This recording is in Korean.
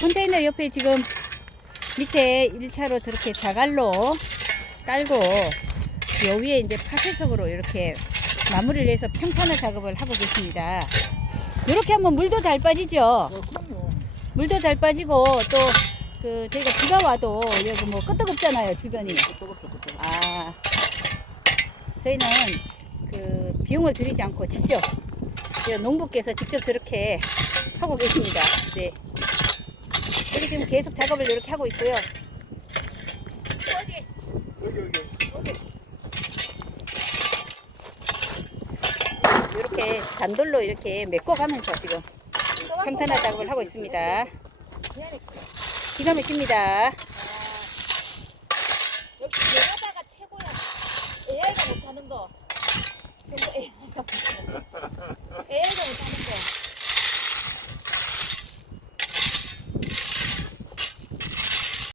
컨테이너 옆에 지금 밑에 1차로 저렇게 자갈로 깔고 요 위에 이제 파쇄석으로 이렇게 마무리를 해서 평탄화 작업을 하고 계십니다. 이렇게 하면 물도 잘 빠지죠. 그럼요. 물도 잘 빠지고 또 그 저희가 비가 와도 여기 뭐 끄떡없잖아요 주변이. 아, 저희는 그 비용을 들이지 않고 직접 농부께서 직접 저렇게 하고 계십니다. 네. 여기 지금 계속 작업을 이렇게 하고 있고요. 여기. 이렇게 잔돌로 이렇게 메꿔가면서 지금 평탄화 작업을 하고 있습니다. 기가 막힙니다. 여기 여자가 최고야. AI가 못하는 거. 근데 AI가 못하는 거.